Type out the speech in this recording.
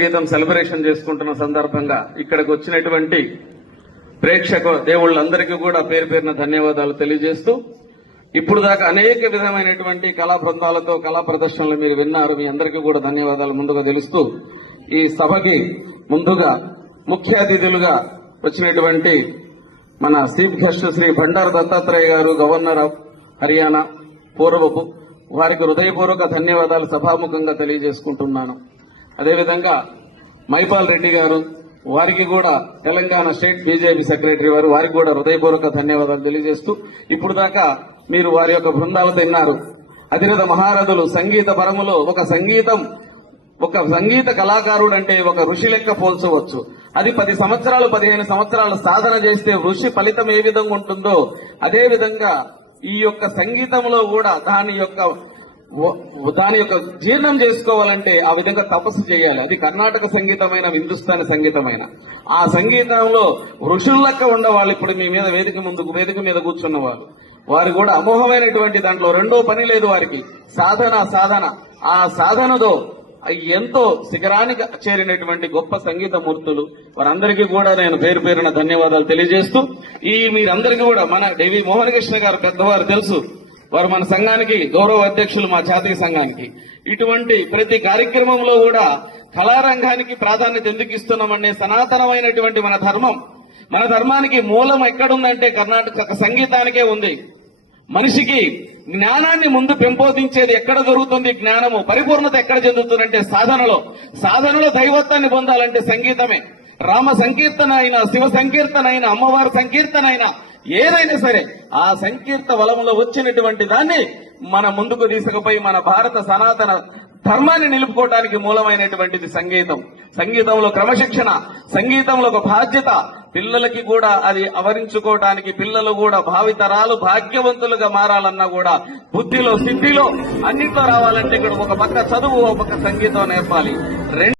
గీతం సెలబ్రేషన్ చేసుకుంటున్న సందర్భంగా ఇక్కడికి వచ్చినటువంటి ప్రేక్షక దేవుళ్ళందరికీ కూడా పేరు పేరున ధన్యవాదాలు తెలియజేస్తూ, ఇప్పుడు దాకా అనేక విధమైనటువంటి కళా బృందాలతో కళా ప్రదర్శనలు మీరు విన్నారు. మీ అందరికీ కూడా ధన్యవాదాలు ముందుగా తెలుస్తూ, ఈ సభకి ముందుగా ముఖ్య అతిథులుగా వచ్చినటువంటి మన చీఫ్ గెస్ట్ శ్రీ బండారు దత్తాత్రేయ గారు, గవర్నర్ ఆఫ్ హర్యానా పూర్వపు, వారికి హృదయపూర్వక ధన్యవాదాలు సభాముఖంగా తెలియజేసుకుంటున్నాను. అదేవిధంగా మైపాల్ రెడ్డి గారు, వారికి కూడా తెలంగాణ స్టేట్ బీజేపీ సెక్రటరీ వారికి కూడా హృదయపూర్వక ధన్యవాదాలు తెలియజేస్తూ, ఇప్పుడు దాకా మీరు వారి యొక్క బృందాలతో విన్నారు. అతిరథ మహారథులు సంగీత పరములో ఒక సంగీత కళాకారుడు అంటే ఒక ఋషి లెక్క పోల్చవచ్చు. అది 10 సంవత్సరాలు 15 సంవత్సరాలు సాధన చేస్తే ఋషి ఫలితం ఏ విధంగా ఉంటుందో అదే విధంగా ఈ యొక్క సంగీతంలో కూడా దాని యొక్క జీర్ణం చేసుకోవాలంటే ఆ విధంగా తపస్సు చేయాలి. అది కర్ణాటక సంగీతమైన, హిందుస్థానీ సంగీతమైన ఆ సంగీతంలో ఋషులక్క ఉండేవాళ్ళు ఇప్పుడు మీ మీద వేదిక మీద కూర్చున్న వారు కూడా అమోఘమైనటువంటి దాంట్లో రెండో పని లేదు వారికి. సాధన ఆ సాధనతో ఎంతో శిఖరానికి చేరినటువంటి గొప్ప సంగీత మూర్తులు, వారందరికీ కూడా నేను పేరు పేరున ధన్యవాదాలు తెలియజేస్తూ, మీరందరికీ కూడా మన డివి మోహన్ కృష్ణ గారు పెద్దవారు తెలుసు, వారు మన సంఘానికి గౌరవ అధ్యక్షులు, మా జాతీయ సంఘానికి. ఇటువంటి ప్రతి కార్యక్రమంలో కూడా కళారంగానికి ప్రాధాన్యత ఎందుకు ఇస్తున్నామనే సనాతనమైనటువంటి మన ధర్మానికి మూలం ఎక్కడుందంటే కర్ణాటక సంగీతానికే ఉంది. మనిషికి జ్ఞానాన్ని ముందు పెంపొందించేది ఎక్కడ దొరుకుతుంది? జ్ఞానము పరిపూర్ణత ఎక్కడ చెందుతుందంటే సాధనలో దైవత్వాన్ని పొందాలంటే సంగీతమే. రామ సంకీర్తన అయినా, శివ సంకీర్తన అయినా, అమ్మవారి సంకీర్తన అయినా, ఏదైనా సరే ఆ సంకీర్త వలంలో వచ్చినటువంటి దాన్ని మన ముందుకు తీసుకుపోయి మన భారత సనాతన ధర్మాన్ని నిలుపుకోవడానికి మూలమైనటువంటిది సంగీతం. సంగీతంలో క్రమశిక్షణ, సంగీతంలో ఒక బాధ్యత, పిల్లలకి కూడా అది అవరించుకోవడానికి, పిల్లలు కూడా భావితరాలు భాగ్యవంతులుగా మారాలన్నా కూడా బుద్ధిలో సిద్ధిలో అన్నింటిలో రావాలంటే ఇక్కడ ఒక పక్క చదువు, ఒక పక్క సంగీతం నేర్పాలి.